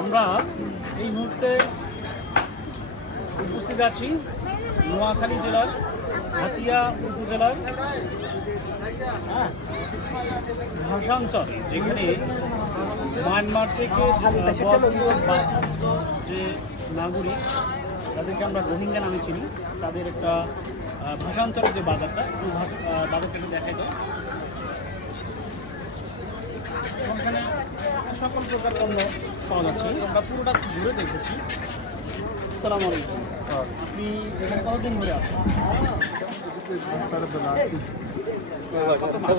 আমরা এই মুহূর্তে উপস্থিত আছি নোয়াখালী জেলার হাতিয়া উপজেলার ভাষাঞ্চলে, যেখানে মায়ানমার থেকে যে নাগরিক, তাদেরকে আমরা রোহিঙ্গা নামে চিনি, তাদের একটা ভাষাঞ্চলের যে বাজারটা, ওই বাজারটা দেখাই যায়। ওখানে সকল প্রকার পণ্য পাওয়া যাচ্ছে। আমরা পুরোটা ঘুরে দেখেছি। আসসালামু আলাইকুম। আপনি এখানে কতদিন ধরে আছেন? কত মাস?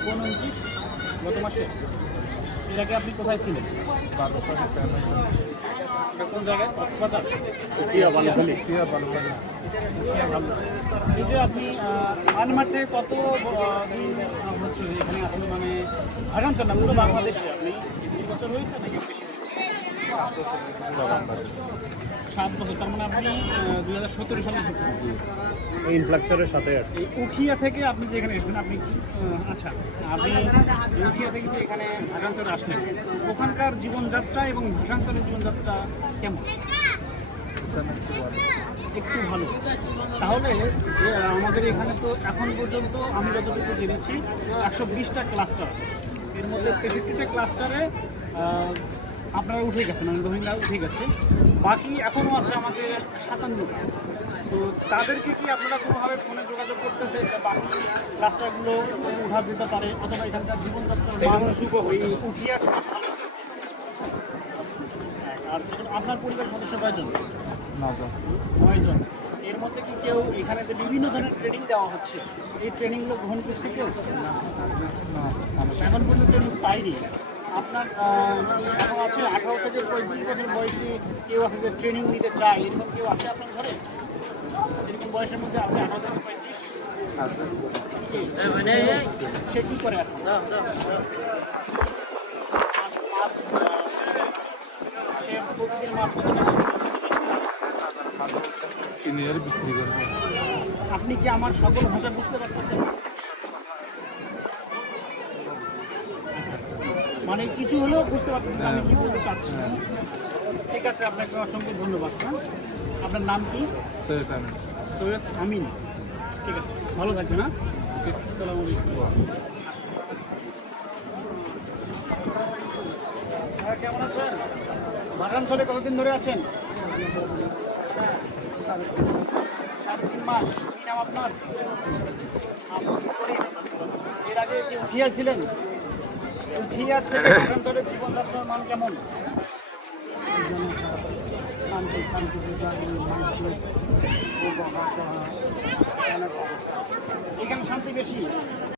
29 গত মাসে। এর আগে আপনি কোথায় ছিলেন? কোন জায়গায়? কক্সবাজার। এই যে আপনি মায়ানমার থেকে কত দিন হচ্ছে এখানে আপনি মানে ভাষাঞ্চল না পুরো বাংলাদেশে আপনি 2 বছর হয়েছে নাকি বেশি হয়েছে? 7 বছর। তার মানে আপনি 2017 সালে এসেছেন এই ইনফ্রাস্ট্রাকচারের সাথে আর এই উখিয়া থেকে। আপনি যে এখানে এসেছেন আপনি আচ্ছা, আপনি উখিয়া থেকে যে এখানে ভাষাঞ্চলে আসলেন, ওখানকার জীবনযাত্রা এবং ভাষাঞ্চলের জীবনযাত্রা কেমন? একটু ভালো। তাহলে যে আমাদের এখানে তো এখন পর্যন্ত আমি যতটুকু জেনেছি 120টা ক্লাস্টার আছে। এর মধ্যে 63টা ক্লাস্টারে আপনারা উঠে গেছেন, মানে রোহিঙ্গা উঠে গেছে। বাকি এখনও আছে আমাদের 57টা। তো তাদেরকে কি আপনারা কোনোভাবে ফোনে যোগাযোগ করতেছে যে বাকি ক্লাস্টারগুলো উঠা যেতে পারে, অথবা এখানকার জীবনযাত্রার মান ওই উঠিয়ার চেয়ে ভালো? আর সেখানে আপনার পরিবারের সদস্য কয়জন? 9 জন। এর মধ্যে কি কেউ এখানে যে বিভিন্ন ধরনের ট্রেনিং দেওয়া হচ্ছে, এই ট্রেনিংগুলো গ্রহণ করছে কেউ? এখন পর্যন্ত ট্রেনিং পাইনি। আপনার এখন আছে 18 থেকে 35 বছর বয়সী কেউ আছে যে ট্রেনিং নিতে চায়, এরকম কেউ আছে আপনার ঘরে? এরকম বয়সের মধ্যে আছে 18 থেকে 35? সে কী করে এখন? সে প্রতিদিন মাছ বিক্রি করবে। আপনি কি আমার সকল ভাষা বুঝতে পারতেছেন? মানে কিছু হলেও বুঝতে পারতেছেন আমি কি বলতে চাচ্ছি। ঠিক আছে, আপনাকে অসংখ্য ধন্যবাদ। আপনার নাম কি? সৈয়দ আমিন। ঠিক আছে, ভালো থাকবেন। না আসসালামু আলাইকুম। কেমন আছেন? ভাষাঞ্চলে কতদিন ধরে আছেন? 3 মাস। কি নাম আপনার? এর আগে কি উঠিয়া ছিলেন? উঠিয়ার থেকে ভাষাঞ্চলের জীবনযাত্রার মান কেমন? এখানে শান্তি বেশি।